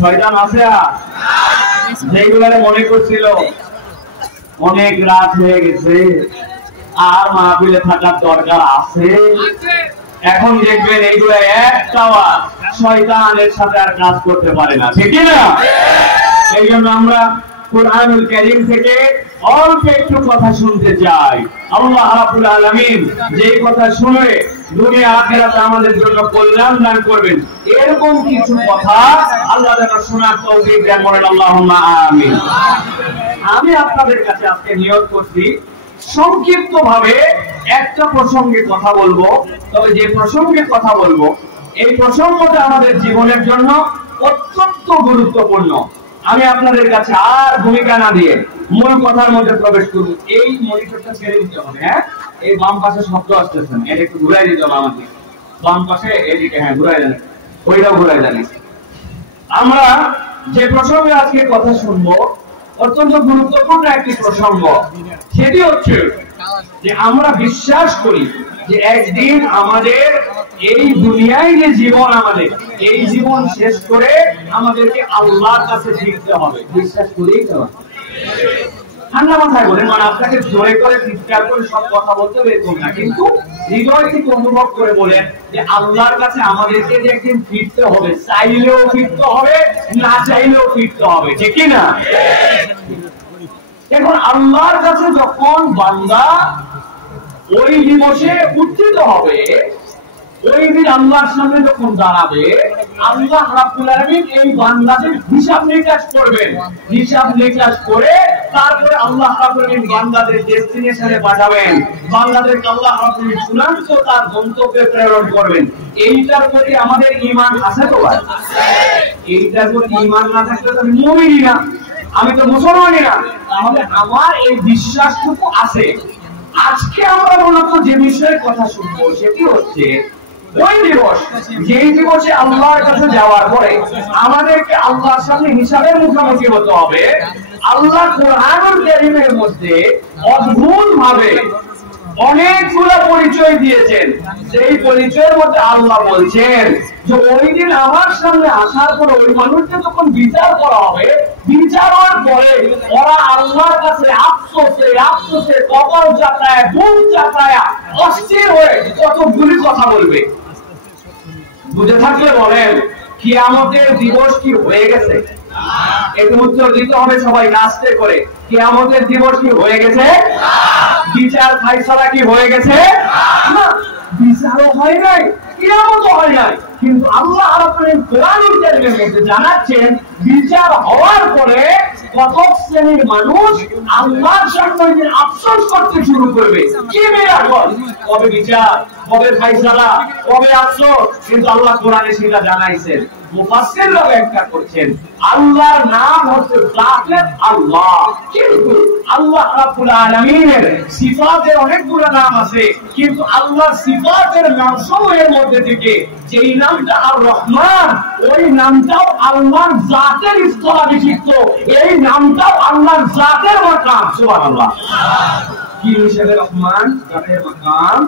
শয়তান আছে আর যেগুলারে মনে করছিল অনেক রাত হয়ে গেছে আর মাহফিলে থাকার দরকার আছে, এখন দেখবেন এইগুলো একটাও শয়তানের সাথে আর কাজ করতে পারে না, ঠিক না? এই জন্য আমরা কুরআনুল কারীম থেকে অল্প একটু কথা শুনতে চাই। আল্লাহ রাব্বুল আলামিন যেই কথা শুনে দুনিয়া আখিরাতে আমাদের জন্য কল্যাণ দান করবেন, এরকম কিছু কথা আল্লাহ যেন শোনার তৌফিক দান করেন, আল্লাহুম্মা আমিন। আমি আপনাদের কাছে আজকে নিয়ত করছি সংক্ষিপ্ত ভাবে একটা প্রসঙ্গে কথা বলবো, তবে যে প্রসঙ্গে কথা বলবো এই প্রসঙ্গটা আমাদের জীবনের জন্য অত্যন্ত গুরুত্বপূর্ণ। আমি আপনাদের কাছে আর ভূমিকা না দিয়ে মূল কথার মধ্যে প্রবেশ করব। এই মনিটরটা ছেড়ে দিতে হবে, হ্যাঁ? এই বাম পাশে শব্দ আসতেছে, এটা একটু ঘুরাই দিতে হবে আমাকে। বাম পাশে এদিকে, হ্যাঁ ঘুরাই দেন, ওইটাও ঘুরাই দেন। আমরা যে প্রসঙ্গে আজকে কথা শুনবো অত্যন্ত গুরুত্বপূর্ণ একটি প্রসঙ্গ। সেটি হচ্ছে যে আমরা বিশ্বাস করি যে একদিন আমাদের এই দুনিয়ায় যে জীবন, আমাদের এই জীবন শেষ করে আমাদেরকে আল্লাহর কাছে ফিরতে হবে। বিশ্বাস করেই তো ঠান্ডা মাথায় বলেন, মানে আপনাকে জোরে করে চিৎকার করে সব কথা বলতে এরকম না, কিন্তু হৃদয় থেকে অনুভব করে বলেন যে আল্লাহর কাছে আমাদেরকে যে একদিন ফিরতে হবে, চাইলেও ফিরতে হবে, না চাইলেও ফিরতে হবে, ঠিক না? এখন আল্লাহর কাছে যখন বান্দা ওই দিবসে উত্থিত হবে, ওই দিন আল্লাহর সামনে যখন দাঁড়াবে, আল্লাহ রাব্বুল আলামিন এই বান্দাদের হিসাব নিকাশ করবেন। হিসাব নিকাশ করে তারপরে আল্লাহ রাব্বুল আলামিন বান্দাদের ডেস্টিনেশনে পাঠাবেন, বান্দাদেরকে আল্লাহ রাব্বুল আলামিন চূড়ান্ত তার গন্তব্যে প্রেরণ করবেন। এইটার প্রতি আমাদের ঈমান আছে তো ভাই? এইটার প্রতি ঈমান না থাকলে তো আমি মুমিনই না, আমি তো মুসলমানই না। তাহলে আমার এই বিশ্বাসটুকু আছে। আজকে আমরা মূলত যে বিষয়ের কথা শুনবো সেটি হচ্ছে ওই দিবস, যেই দিবসে আল্লাহর কাছে যাওয়ার পরে আমাদেরকে আল্লাহর সামনে হিসাবের মুখোমুখি হতে হবে। আল্লাহ কুরআনুল কারীমের মধ্যে অদ্ভুত ভাবে অনেকগুলো পরিচয় দিয়েছেন। সেই পরিচয়ের মধ্যে আল্লাহ বলছেন যে ওই দিন আমার সামনে আসার পরে ওই মানুষকে যখন বিচার করা হবে, বিচার হওয়ার পরে ওরা আল্লাহর কাছে আফসোসে কপাল চাপড়ায়, বুক চাপড়ায়, অস্থির হয়ে কতগুলি কথা বলবে। বুঝে থাকলে বলেন, কিয়ামতের দিবস কি হয়ে গেছে? একটু উত্তর দিতে হবে সবাই আস্তে করে। কিয়ামতের দিবস কি হয়ে গেছে? বিচার ফায়সালা কি হয়ে গেছে? না, বিচারও হয় নাই, কিয়ামতও হয় নাই, কিন্তু আল্লাহ রাব্বুল আলামিন কোরআনুল কারীমের মধ্যে জানাচ্ছেন বিচার হওয়ার পরে কতক শ্রেণীর মানুষ আল্লাহর সামনে আফসোস করতে শুরু করবে। কি মিরাকল, কবে বিচার, কবে ফায়সালা, কবে আফসোস? কিন্তু আল্লাহ কোরআনে সেটা জানাইছেন। মুফাসসিররা ব্যাখ্যা করছেন আল্লাহর নাম হচ্ছে জাতের আল্লাহ, কিন্তু আল্লাহ রাব্বুল আলামিনের সিফাতের অনেকগুলো নাম আছে, কিন্তু আল্লাহর সিফাতের নামসমূহের মধ্যে থেকে যেই নামটা আর রহমান, ওই নামটাও আল্লাহর জাতের স্থলাভিষিক্ত, এই নামটাও আল্লাহর জাতের মাকাম। সুবহানাল্লাহ। কি হিসেবে রহমান? জাতের মাকাম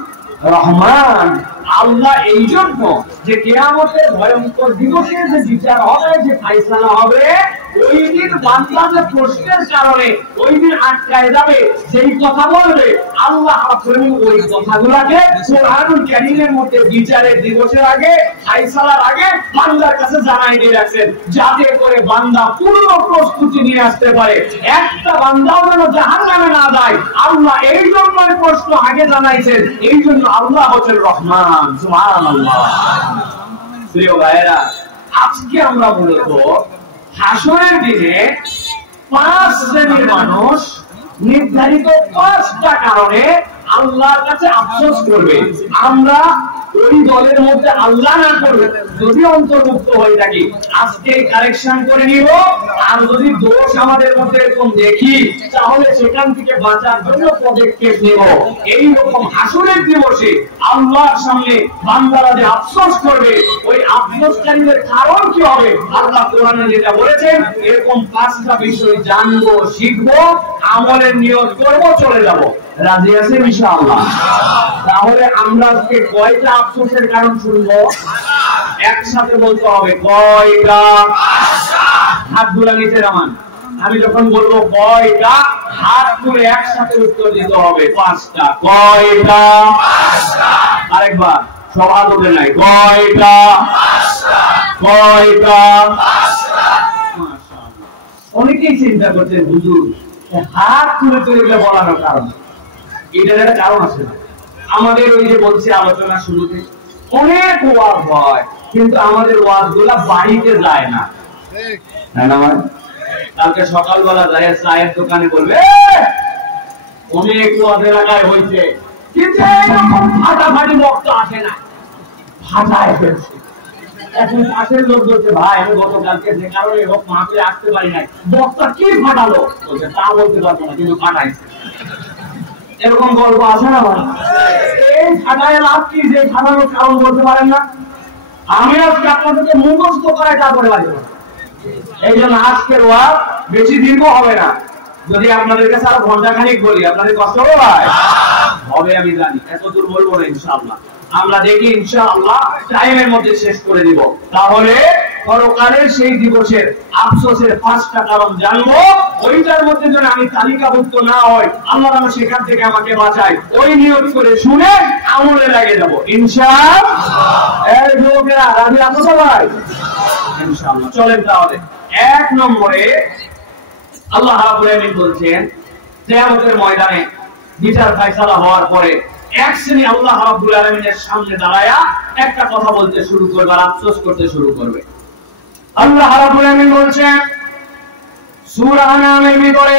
রহমান। আল্লাহ এই জন্য যে কিয়ামতের ভয়ঙ্কর দিবসে যে বিচার হবে, যে ফায়সালা হবে, ওই দিন বান্দাদের প্রশ্নের কারণে ওই দিন আটকায় যাবে, সেই কথা বলবে। আল্লাহ ওই কথাগুলোকে কোরআনুল কারীমের মধ্যে বিচারের দিবসের আগে, ফায়সালার আগে বান্দার কাছে জানাই দিয়ে রাখছেন, যাতে করে বান্দা পূর্ণ প্রস্তুতি নিয়ে আসতে পারে, একটা বান্দাও যেন জাহান্নামে না যায়। আল্লাহ এই জন্য প্রশ্ন আগে জানাইছেন, এই জন্য আল্লাহ হচ্ছেন রহমান। সুবহানাল্লাহ। প্রিয় ভাইয়েরা, আজকে আমরা মূলত হাসরের দিনে 5 শ্রেণীর মানুষ নির্ধারিত 5টা কারণে আল্লাহর কাছে আফসোস করবে। আমরা ওই দলের মধ্যে আল্লাহ না করবে যদি অন্তর্ভুক্ত হয়ে থাকি, আজকে কারেকশন করে নিব। আর যদি দোষ আমাদের মধ্যে এরকম দেখি, তাহলে সেখান থেকে বাঁচার জন্য পদক্ষেপ নেব। এইরকম হাসরের দিবসে আল্লাহর সামনে বান্দারা যে আফসোস করবে, ওই আফসোসকারীদের কারণ কি হবে আল্লাহ কোরআনে যেটা বলেছেন, এরকম 5টা বিষয় জানবো, শিখবো, আমলের নিয়ত করব, চলে যাব। রাজি আছেন ইনশাআল্লাহ? তাহলে আমরা আজকে কয়টা আফসোসের কারণ শুনবো? একসাথে বলতে হবে, কয়টা? হাতগুলা নিচে নামান। আমি যখন বলবো কয়টা, হাত তুলে একসাথে উত্তর দিতে হবে। 5টা। কয়টা? 5টা। আরেকবার, সবাই বলে নাই। কয়টা? 5টা। কয়টা? 5টা। মাশাআল্লাহ। অনেকেই চিন্তা করছেন হুজুর হাত তুলে তুলে বলার কারণ, এটার একটা কারণ আছে। আমাদের ওই যে বলছি আলোচনা শুরুতে অনেক ওয়াজ হয়, কিন্তু আমাদের ওয়াজ গুলা বাড়িতে যায় না। কালকে সকালবেলা যায় চায়ের দোকানে বলবে অনেক ওয়াজ এলাকায় হয়েছে, কিন্তু এরকম ফাটাফাটি বক্তা আসে না, ফাটায় ফেলছে। এখন পাশের লোক বলছে ভাই আমি গতকালকে যে কারণে হোক মাহফিলে আসতে পারি নাই, বক্তা কি ফাটালো? বলছে তা বলতে পারবো না, কিন্তু ফাটাইছে। এরকম গল্প আছে না ভাই? এই ফাটায় লাভ কি, যে ফাটানোর কারণ বলতে পারেন না? আমি আজকে আপনাদেরকে মুখস্থ করাই তারপরে বাজে। এই জন্য আজকের ওয়াজ বেশি দীর্ঘ হবে না। যদি আপনাদের কাছে আরো ঘন্টাখানিক বলি আপনাদের কষ্ট হবে ভাই? হবে আমি জানি, এত দূর বলবো না ইনশাআল্লাহ। আমরা দেখি ইনশাআল্লাহ টাইমের মধ্যে শেষ করে দিব। তাহলে পরকালের সেই দিবসের আফসোসের 5টা কারণ জানবো। ওইটার মধ্যে যেন আমি তালিকাভুক্ত না হয়, আল্লাহ যেন সেখান থেকে আমাকে বাঁচায়, ওই নিয়ত করে শুনে আমলে লাগিয়ে যাবো ইনশাআল্লাহ। এই যুবকেরা রাজি আছো সবাই? ইনশাআল্লাহ। চলেন তাহলে 1 নম্বরে আল্লাহ রাব্বুল আলামিন বলছেন কিয়ামতের ময়দানে বিচার ফয়সালা হওয়ার পরে এক শ্রেণী আল্লাহ রাব্বুল আলামিনের সামনে দাঁড়ায়া একটা কথা বলতে শুরু করবে আর আফসোস করতে শুরু করবে। আল্লাহ রাব্বুল আলামিন বলছেন সূরা আনামের ভিতরে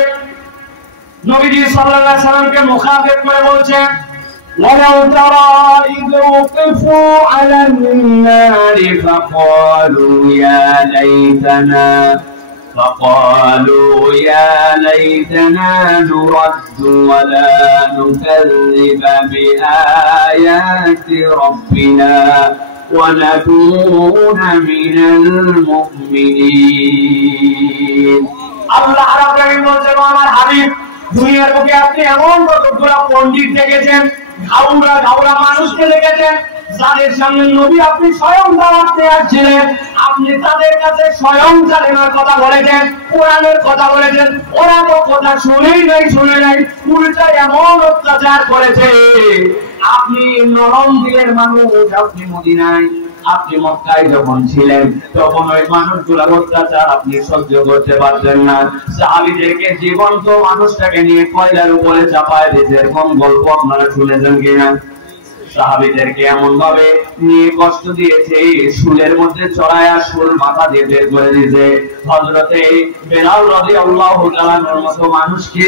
নবীজি সাল্লাল্লাহু আলাইহি সাল্লামকে মুখাতাব করে বলছেন ওয়ালাউ তারা ইয ওয়াকিফু আলান নারি ফাকালু ইয়া লাইতানা فقالوا يا ليتنا نرد ولا نكذب بآيات ربنا ونكون من المؤمنين। আল্লাহ রাব্বুল আলামিন বলেন আমার হাবিব দুনিয়ার বুকে আপনি এমন কতগুলো পণ্ডিত দেখেছেন, ঘাউরা মানুষকে দেখেছেন, যাদের সামনে নবী আপনি স্বয়ং দাওয়াত আসছিলেন, আপনি তাদের কাছে স্বয়ং কালেমার কথা বলেছেন, কোরআনের কথা বলেছেন, ওরা তো কথা শুনে নাই, উল্টা এমন অত্যাচার করেছে। আপনি নরম দিলের মানুষ, আপনি মদিনায়, আপনি মক্কায় যখন ছিলেন তখন ওই মানুষগুলোর অত্যাচার আপনি সহ্য করতে পারতেন না। সাহাবীদেরকে জীবন্ত মানুষটাকে নিয়ে কয়লার উপরে চাপায় দিয়েছে, এরকম গল্প আপনারা শুনেছেন কিনা? সাহাবীদেরকে এমন ভাবে নিয়ে কষ্ট দিয়েছে, শুলের মধ্যে চড়ায়া শুল মাথা দিয়ে বের করে দিয়েছে। হযরতে বেলাল রাদিয়াল্লাহু তাআলার মতো মানুষকে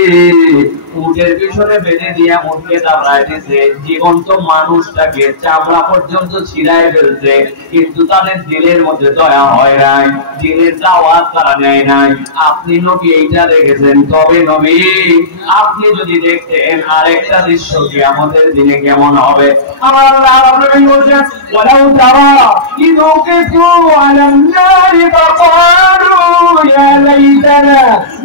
উটের পিছনে বেঁধে দিয়ে উটকে দাঁড়ায় দিয়েছে, জীবন্ত মানুষটাকে চামড়া পর্যন্ত ছিঁড়ায় ফেলছে, কিন্তু তাদের দিলের মধ্যে দয়া হয় নাই, দিলের দাওয়াত তারা নেয় নাই। আপনি নবী এইটা দেখেছেন, তবে নবী আপনি যদি দেখতেন আরেকটা দৃশ্য কি আমাদের দিনে কেমন হবে। আমার আল্লাহ রাব্বুল আলামিন বলেন ওয়ালাউ তারা ইয ওয়াকিফু আলান নারি ফাকালু ইয়া লাইতানা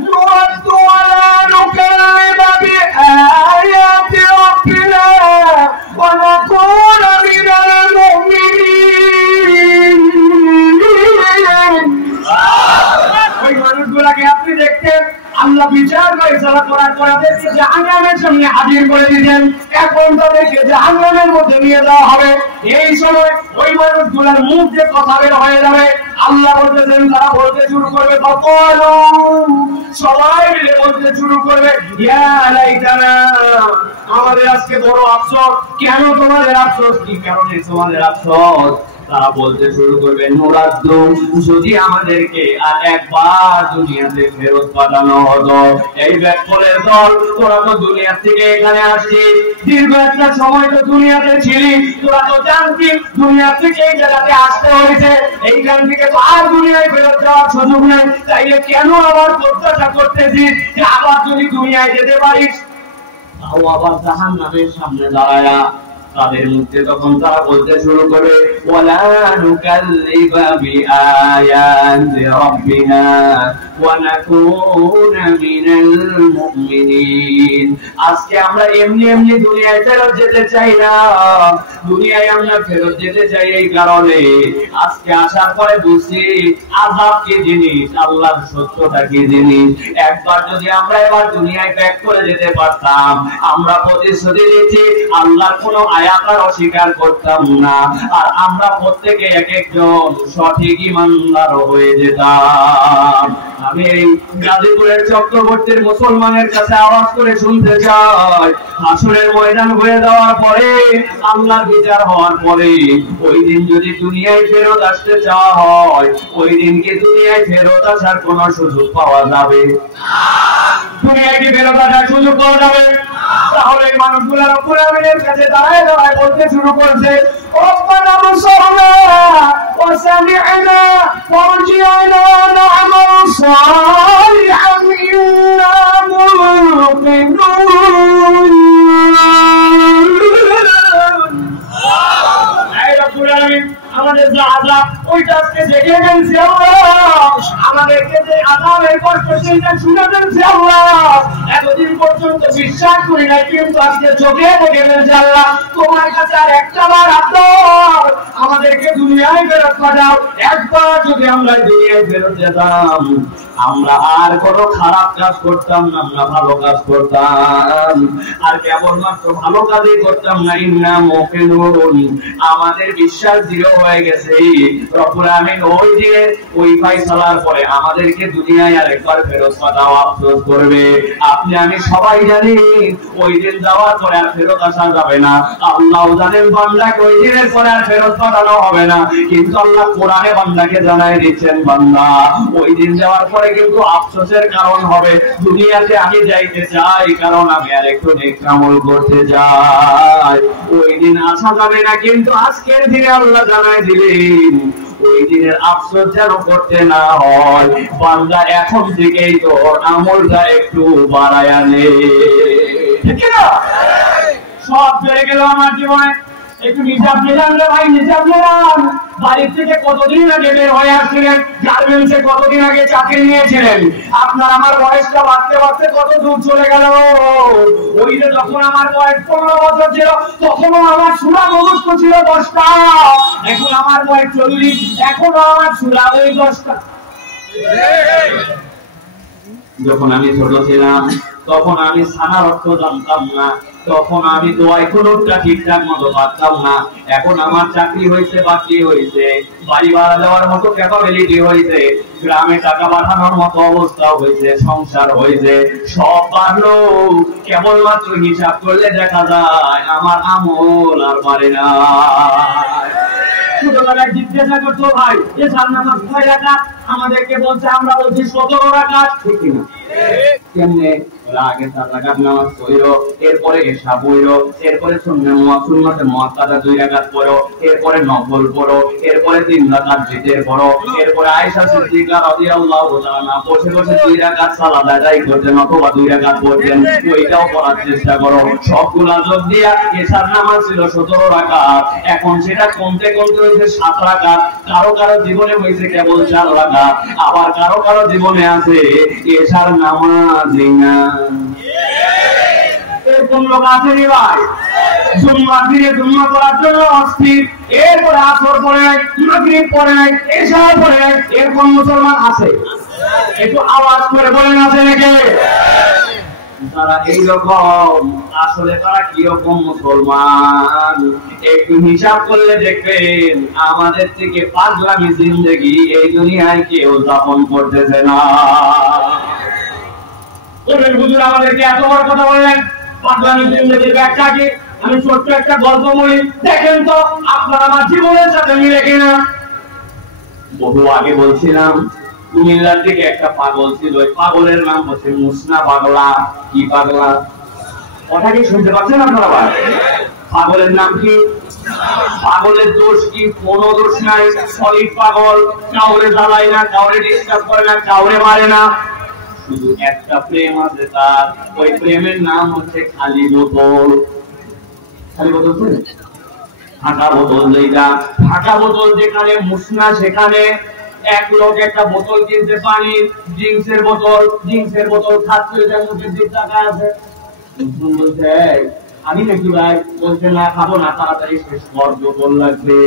নুরাদ্দু ওয়া লা নুকাল্লিমা বিআয়াতি রাব্বিনা ওয়া নাকুনা মিনাল মুমিনিন। ওই মানুষগুলোকে আপনি দেখতেন আল্লাহ বিচার ফয়সালা করার পর তাদেরকে জাহান্নামের সামনে হাজির করে দিলেন, এখন তাদেরকে জাহান্নামের মধ্যে নিয়ে যাওয়া হবে। এই সময় ওই মানুষগুলোর মুখ দিয়ে কথা বের হয়ে যাবে, আল্লাহ বলতেছেন তারা বলতে শুরু করবে, ফাকালু সবাই মিলে বলতে শুরু করবে ইয়া লাইতানা, আমাদের আজকে বড় আফসোস। কেন তোমাদের আফসোস? কি কারণে তোমাদের আফসোস? তারা বলতে শুরু করবে নুরাদ্দু, যদি আমাদেরকে আর একবার দুনিয়াতে ফেরত পাঠানো হতো। এই ব্যাকফলের দল, তোরা তো দুনিয়া থেকে এখানে আসছিস, দীর্ঘ একটা সময় তো দুনিয়াতে ছিলি, তোরা তো জানতি দুনিয়া থেকে এই জায়গাতে আসতে হয়েছে, এইখান থেকে তো আর দুনিয়ায় ফেরত যাওয়ার সুযোগ নেই, তাইলে কেন আবার প্রত্যাশা করতেছিস যে আবার যদি দুনিয়ায় যেতে পারিস? তাও আবার জাহান্নামের সামনে দাঁড়ায়া তাদের মুখে তখন তারা বলতে শুরু করে ওয়ালা নুকাল্লিবা বিআয়াতি রাব্বিনা ওয়া নাকুনা মিনাল মুমিনিন। আজকে আমরা এমনি এমনি দুনিয়ায় ফেরত যেতে চাই না। দুনিয়ায় আমরা ফেরত যেতে চাই এই কারণে আজকে আসার পরে বুঝছি আযাব কি জিনিস, আল্লাহর সত্যটা কি জিনিস। একবার যদি আমরা এবার দুনিয়ায় ব্যাক করে যেতে পারতাম, আমরা প্রতিশ্রুতি দিচ্ছি আল্লাহর কোন আয়াত আর অস্বীকার করতাম না, আর আমরা প্রত্যেকে এক একজন সঠিক ঈমানদার হয়ে যেতাম। আমি এই গাজীপুরের চক্রবর্তীর মুসলমানের কাছে আওয়াজ করে শুনতে চাই, হাসরের ময়দান হয়ে যাওয়ার পরে, আল্লাহর বিচার হওয়ার পরে, ওই দিন যদি দুনিয়ায় ফেরত আসতে চাওয়া হয়, ওই দিনকে দুনিয়ায় ফেরত আসার কোন সুযোগ পাওয়া যাবে? দুনিয়ায় কি ফেরত আসার সুযোগ পাওয়া যাবে? তাহলে এই মানুষগুলো রব্বুল আমিনের কাছে দাঁড়ায় দাঁড়ায় বলতে শুরু করছে রব্বানা বসরনা ওয়া সামি'না ওয়ারজি'না না'মাল সালিহান ইন্না মুকিনুন। এই রব্বুল আমিন আমাদের যে আযাব ওইটা আজকে জেগে গেছে আল্লাহ, আমাদেরকে যে আযাবের কষ্ট সেইটা শুনে দিয়েছে আল্লাহ। এতদিন পর্যন্ত বিশ্বাস করি না, কিন্তু আজকে চোখে দেখে ফেলছে আল্লাহ। তোমার কাছে আর একটা বার আদর, আমাদেরকে দুনিয়ায় ফেরত পাঠাও। একবার যদি আমরা দুনিয়ায় ফেরত যেতাম, আমরা আর কোনো খারাপ কাজ করতাম না, আমরা ভালো কাজ করতাম, আর কেবলমাত্র ভালো কাজই করতাম না। ইন্না মুকিনুন, আমাদের বিশ্বাস দৃঢ় হয়ে গেছে রব্বুল আমিন ওই যে ওই ফয়সালার পরে আমাদেরকে দুনিয়ায় আরেকবার ফেরত পাঠাও, আফসোস করবে। আপনি আমি সবাই জানি ওই দিন যাওয়ার পরে আর ফেরত আসা যাবে না। আল্লাহ জানেন বান্দাকে ওই দিনের পরে আর ফেরত পাঠানো হবে না, কিন্তু আল্লাহ কোরআনে বান্দাকে জানাই দিচ্ছেন বান্দা ওই দিন যাওয়ার পরে কিন্তু আফসোসের কারণ হবে। দুনিয়াতে আমি যাইতে চাই কারণ আমি আর একটু নেক আমল করতে চাই, ওই দিন আসা যাবে না। কিন্তু আজকের দিনে আল্লাহ জানাই দিলেন ওই দিনের আফসোস যেন করতে না হয়, বান্দা এখন থেকেই তো আমলটা একটু বাড়ায় আনে। ঠিক না? সব বেড়ে গেল আমার জীবনে, একটু হিসাব নিলাম রে ভাই, হিসাব নিলাম। বাড়ির থেকে কতদিন আগে বের হয়ে আসছিলেন, গার্মেন্টসে কতদিন আগে চাকরি নিয়েছিলেন, আপনার আমার বয়সটা বাড়তে বাড়তে কত দূর চলে গেল। ওই যে যখন আমার বয়স 15 বছর ছিল তখনও আমার সুরা মুখস্থ ছিল 10টা, এখন আমার বয়স 40, এখনো আমার সুরা ওই 10টা। যখন আমি ছোট ছিলাম তখন আমি সানার অর্থ জানতাম না, তখন আমি দোয়াই কোনটা ঠিকঠাক মতো পারতাম না। এখন আমার চাকরি হয়েছে, বাকি হয়েছে, বাড়ি ভাড়া দেওয়ার মতো ক্যাপাবিলিটি হয়েছে, গ্রামে টাকা পাঠানোর মতো অবস্থা হয়েছে, সংসার হয়েছে, সব পারলো। কেবলমাত্র হিসাব করলে দেখা যায় আমার আমল আর পারে না। ছোটবেলায় জিজ্ঞাসা করতো ভাই এ নামাজ কয় রাকাত, আমাদেরকে বলছে আমরা বলছি 17 রাকাত। ঠিক না? কেমনে আগে 4 রাকাত নামাজ পড়ো, এরপরে এশা পড়ো, এরপরে সুন্নতে মুআক্কাদা 2 রাকাত পড়ো, এরপরে নফল পড়ো, এরপরে 3 রাকাত জিতের পড়ো, এরপরে আয়েশা সিদ্দিকা রাদিয়াল্লাহু তাআলা বসে বসে 2 রাকাত সালাত আদায় করতেন অথবা 2 রাকাত পড়তেন, ওইটাও পড়ার চেষ্টা করো। সবগুলা যোগ দিয়া এশার নামাজ ছিল 17 রাকাত, এখন সেটা কমতে কমতে হয়েছে 7 রাকাত। কারো কারো জীবনে হয়েছে কেবল 4 রাকাত, আবার কারো কারো জীবনে আছে এশার নামাজই না। এরকম লোক আছে নি ভাই? জুম্মার দিনে জুম্মা করার জন্য অস্থির, এরপরে আসর পড়ে নাই, মাগরিব পড়ে নাই, এশা পড়ে নাই, এরকম মুসলমান আছে? একটু আওয়াজ করে বলেন আছে নাকি? তারা এইরকম, আসলে তারা কিরকম মুসলমান একটু হিসাব করলে দেখবেন আমাদের থেকে পাগলামি জিন্দেগি এই দুনিয়ায় কেউ যাপন করতেছে না। হুজুর আমাদেরকে এত বড় কথা বললেন, পাগলামি জিন্দেগির ব্যাখ্যা কি? আমি ছোট্ট একটা গল্প বলি, দেখেন তো আপনার আমার জীবনের সাথে মিলে কিনা। বহু আগে বলছিলাম কুমিল্লার দিকে একটা পাগল ছিল, ওই পাগলের নাম হচ্ছে মুসনা পাগলা। কি পাগলা? কথা কি শুনতে পাচ্ছেন আপনারা ভাই? পাগলের নাম কি? পাগলের দোষ কি? কোনো দোষ নাই, সলিড পাগল, কাউরে জ্বালায় না, কাউরে ডিস্টার্ব করে না, কাউরে মারে না, শুধু একটা প্রেম আছে তার, ওই প্রেমের নাম হচ্ছে খালি বোতল। খালি বোতল তো ফাঁকা বোতল, যেটা ফাঁকা বোতল যেখানে মুসনা সেখানে এক লোক একটা বোতল কিনতে, পানি ড্রিঙ্কসের বোতল খাচ্ছে, এটার মুখের দিক টাকা আছে। বলছে আমি নাকি ভাই? বলছে না খাবো না, তাড়াতাড়ি শেষ কর, বোতল লাগবে।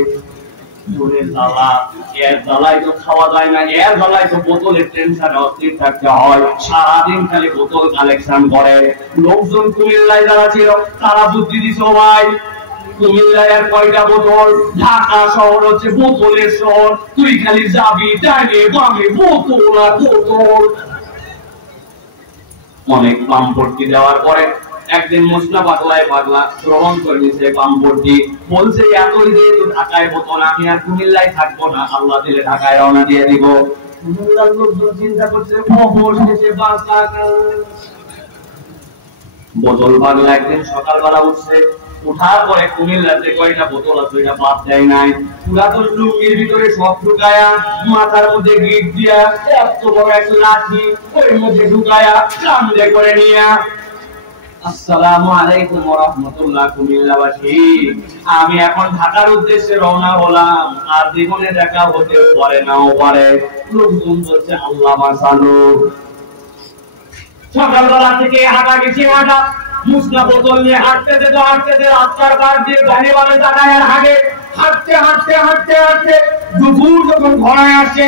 খাওয়া যায় না, এর জ্বালায় তো বোতলের টেনশনে অস্থির থাকতে হয়, সারাদিন খালি বোতল কালেকশন করে। লোকজন কুমিল্লায় যারা ছিল তারা বুদ্ধি দিছ, ভাই কুমিল্লার কয়টা বোতল, ঢাকা শহর হচ্ছে বোতলের শহর, তুই খালি যাবি ডাইনে বামে বোতল আর বোতল। অনেক পাম্পটি দেওয়ার পরে একদিন মুসনা পাগলা গ্রহণ করে নিয়েছে পাম্পটি, বলছে এতই যেহেতু ঢাকায় বোতল, আমি আর কুমিল্লায় থাকবো না, আল্লাহ দিলে ঢাকায় রওনা দিয়ে দিব। কুমিল্লার লোকজন চিন্তা করছে বোতল পাগলা একদিন সকালবেলা উঠছে, উঠার পরে কুমিল্লার যে কয়টা বোতল আছে ওইটা বাদ দেয় নাই, পুরাতন লুঙ্গির ভিতরে সব ঢুকায়া, মাথার মধ্যে গিট দিয়া এত বড় এক লাঠি ওর মধ্যে ঢুকায়া কামড়ে করে নিয়া, আসসালামু আলাইকুম ওয়া রাহমাতুল্লাহ কুমিল্লাবাসী, আমি এখন ঢাকার উদ্দেশ্যে রওনা হলাম, আর জীবনে দেখা হতে পারে নাও পারে। লোকজন বলছে আল্লাহ বাঁচালো। সকালবেলা থেকে হাঁটা গেছি, মুসনা বোতল নিয়ে হাঁটতে রাস্তার পাশ দিয়ে গাড়ি বামে তাকায় আর হাঁটতে দুপুর যখন ঘোড়ায় আসে,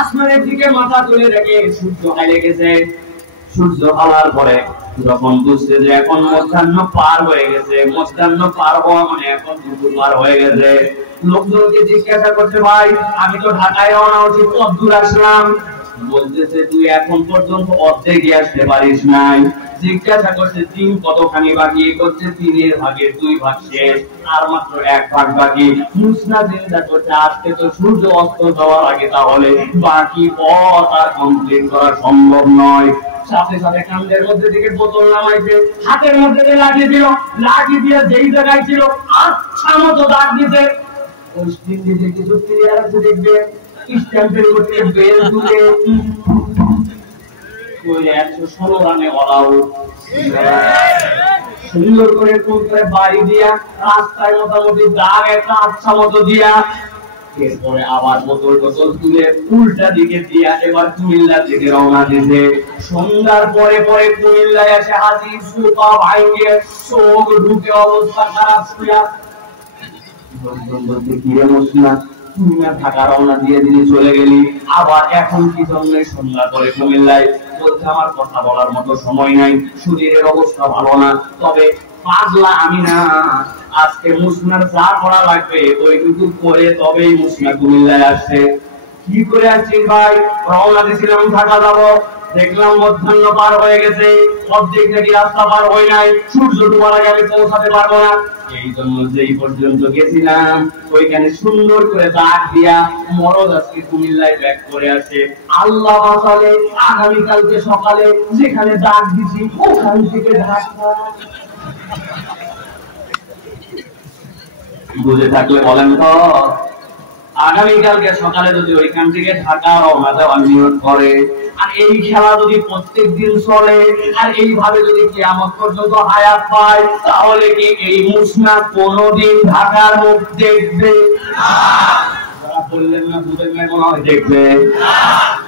আসমানের দিকে মাথা তুলে রেখে সূর্য হাইলে গেছে। সূর্য হাওয়ার পরে যখন বুঝছে যে এখন মধ্যাহ্ন পার হয়ে গেছে, মধ্যাহ্ন পার হওয়া মানে এখন দুপুর পার হয়ে গেছে, লোকজনকে জিজ্ঞাসা করছে ভাই আমি তো ঢাকায় রওনা হচ্ছি, কত দূর আসলাম? বলতেছে তুই এখন পর্যন্ত অর্ধেক আসতে পারিস নাই। জিজ্ঞাসা করছে তিন কতখানি বাকি? করছে 3 ভাগের 2 ভাগ শেষ, আর মাত্র 1 ভাগ বাকি। মুসনা চিন্তা করছে আজকে তো সূর্য অস্ত যাওয়ার আগে তাহলে বাকি পথ আর কমপ্লিট করা সম্ভব নয়। সাথে সাথে কান্দের মধ্যে থেকে বোতল নামাইছে, হাতের মধ্যে লাঠি দিল, লাঠি দিয়ে যেই জায়গায় ছিল আচ্ছা মতো দাগ দিতে, ওই স্ক্রিন দিয়ে কিছু ক্লিয়ার আছে দেখবে, স্ট্যাম্পের উপরে বেল তুলে ওই 116 রানে অল আউট, সুন্দর করে কোনটা বাড়ি দিয়া রাস্তায় মোটামুটি দাগ একটা আচ্ছা মতো দিয়া, এরপরে আবার বোতল তুলে উল্টা দিকে দিয়া এবার কুমিল্লার দিকে রওনা দিয়েছে। সন্ধ্যার পরে কুমিল্লায় এসে হাজির, সুপা ভাইকে চোখ ঢুকে অবস্থা খারাপ শুয়া। বলতে কি রে মুসনা, তুমি না ঢাকা রওনা দিয়ে চলে গেলি, আবার এখন কি জন্য সন্ধ্যার পরে কুমিল্লায়? বলছে আমার কথা বলার মতো সময় নাই, শরীরের অবস্থা ভালো না, তবে পাগলা আমি না, আজকে মুসনার যা করা লাগবে ওইটুকু করে তবেই মুসনা কুমিল্লায় আসছে। কি করে আসছিস ভাই? রওনা দিয়েছিলাম ঢাকা যাবো, দেখলাম মধ্যাহ্ন পার হয়ে গেছে, অর্ধেক নাকি রাস্তা পার হয় নাই, সূর্য ডোবার আগে আমি পৌঁছাতে পারবো না, এই জন্য যেই পর্যন্ত গেছিলাম ওইখানে সুন্দর করে দাগ দিয়া মরদ আজকে কুমিল্লায় ব্যাক করে আসে। আল্লাহ বাঁচালে আগামীকালকে সকালে যেখানে দাগ দিছি ওখান থেকে ঢাকা। বুঝে থাকলে বলেন তো, আগামীকালকে সকালে যদি ওইখান থেকে ঢাকা রওনা দেওয়ার নিয়ত করে, আর এই খেলা যদি প্রত্যেক দিন চলে, আর এইভাবে যদি কিয়ামত পর্যন্ত হায়াত পায়, তাহলে কি এই মুসনা কোনদিন ঢাকার মুখ দেখবে? যারা বললেন না বুঝেন না, মনে হয় দেখবে।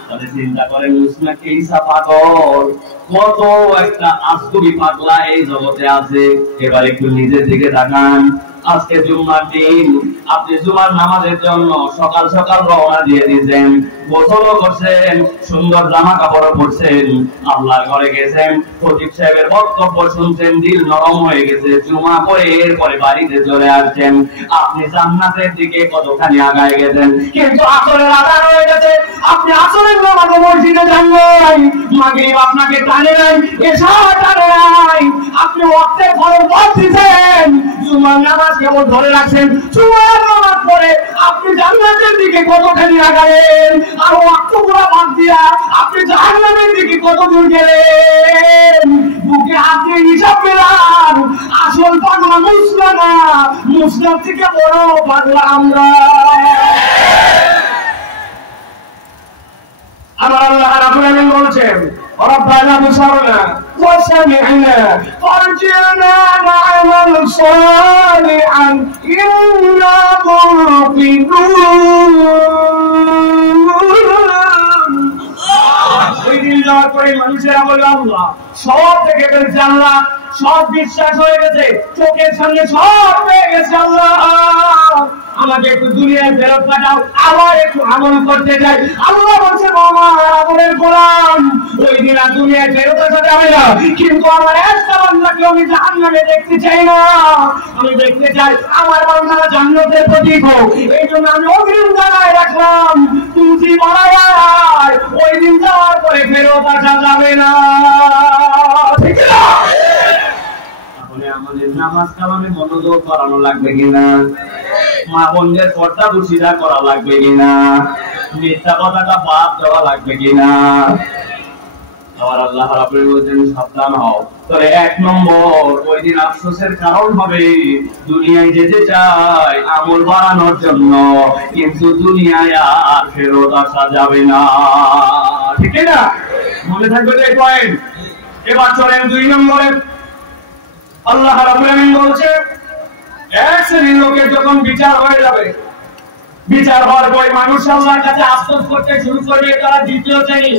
তাহলে চিন্তা করেন মুসনা কেইসা পাগল, কত একটা আজগবি পাগলা এই জগতে আছে। এবার একটু নিজের দিকে তাকান। আজকে জুমার দিন, আপনি জুমার নামাজের জন্য সকাল সকাল রওনা দিয়ে দিয়েছেন, গোসলও করছেন, সুন্দর জামা কাপড় পরছেন, আল্লাহর ঘরে গেছেন, খতিব সাহেবের বক্তব্য শুনছেন, দিল নরম হয়ে গেছে, জুমা করে এরপরে বাড়িতে চলে আসছেন। আপনি জান্নাতের দিকে কতখানি আগায় গেছেন, কিন্তু আসরের আদান হয়ে গেছে, আপনি আসরের নামাজে মসজিদে যান নাই, মাগরিব আপনাকে টানে নাই, এশা টানে নাই, আপনি ওয়াক্তে ফরজ বাদ দিয়েছেন, জুমার নামাজ কেবল ধরে রাখছেন, জুমার নামাজ পড়ে আপনি জান্নাতের দিকে কতখানি আগালেন, আর ওয়াক্ত পুরো বাদ দিয়া আপনি জাহান্নামের দিকে কত দূর গেলেন। বুকে হাত দিয়ে হিসাব মেলান, আসল পাগলা মুসলা না, মুসলার থেকে বড় পাগলা আমরা। আমার আল্লাহ রাব্বুল আলামিন বলেছেন, ربنا بصرنا وسمعنا فارجعنا نعمل صالحا إنا موقنون ওই দিন যাওয়ার পরে মানুষেরা বলল আল্লাহ সব থেকে গেছে, আল্লাহ সব বিশ্বাস হয়ে গেছে, চোখের সামনে সব হয়ে গেছে, আল্লাহ আমাকে একটু দুনিয়ায় ফেরত পাঠাও, আবার একটু আমল করতে চাই। আল্লাহ বলছে আমার আমলের গোলাম ওই দিন আর দুনিয়ায় ফেরত আসা যাবে না, কিন্তু আমার একটা বান্দাকে আমি জাহান্নামে দেখতে চাই না, আমি দেখতে চাই আমার বান্দারা জান্নাতের প্রতীক হোক। এই জন্য আমি অগ্রিম জানায় রাখলাম তুই মারা যায়, ওই দিন যাওয়ার পরে ফেরত আসা যাবে না, ঠিক না? তাহলে আমাদের নামাজ কালামে মনোযোগ করানো লাগবে কিনা, মা বোনদের পর্দা বুঝিদা করা লাগবে কিনা, মিথ্যা কথাটা বাদ দেওয়া লাগবে কিনা? আবার আল্লাহ রাব্বুল বলেন সাবধান হও। তবে এক নম্বর ওই দিন আফসোসের কারণ হবে দুনিয়ায় যেতে চাই আমল বাড়ানোর জন্য, কিন্তু দুনিয়ায় আর ফেরত আসা যাবে না, ঠিক না? মনে থাকবে তো এই পয়েন্ট। এবার চলেন 2 নম্বরে। আল্লাহ রাব্বুল আলামিন বলছে এক শ্রেণীর লোকের যখন বিচার হয়ে যাবে, বিচার হওয়ার পর মানুষ আল্লাহর কাছে আফসোস করতে শুরু করবে, তারা দ্বিতীয় শ্রেণী।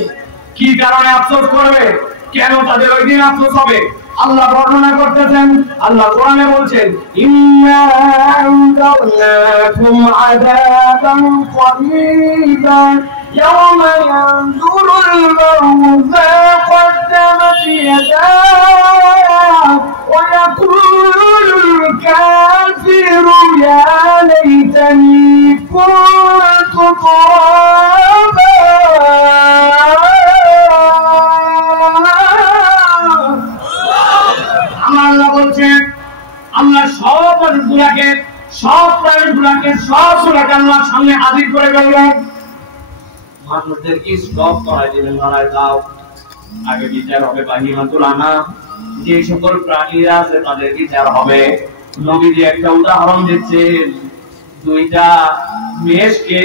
কি কারণে আফসোস করবে, কেন তাদের ওই দিন আফসোস হবে আল্লাহ বর্ণনা করতেছেন। আল্লাহ কোরআনে বলছেন ইন্না আনজালনাকুম আযাবান করিবা ইয়াওমা ইয়ানজুরুল মার'উ মা কদ্দামাত ইয়াদাহু ওয়া ইয়াকুলুল কাফিরু ইয়া লাইতানি কুনতু তুরাবা। আল্লাহ বলছেন আল্লাহ সব মানুষগুলাকে, সব প্রাণীগুলাকে, সব সুরাকে আল্লাহর সামনে হাজির করে ফেলবেন। মানুষদেরকে সব করাই দিবেন, লড়াই দাও, আগে বিচার হবে বাহিমাতুল আনাম, যে সকল প্রাণীরা আছে তাদের বিচার হবে। নবীজি একটা উদাহরণ দিচ্ছেন, 2টা মেষকে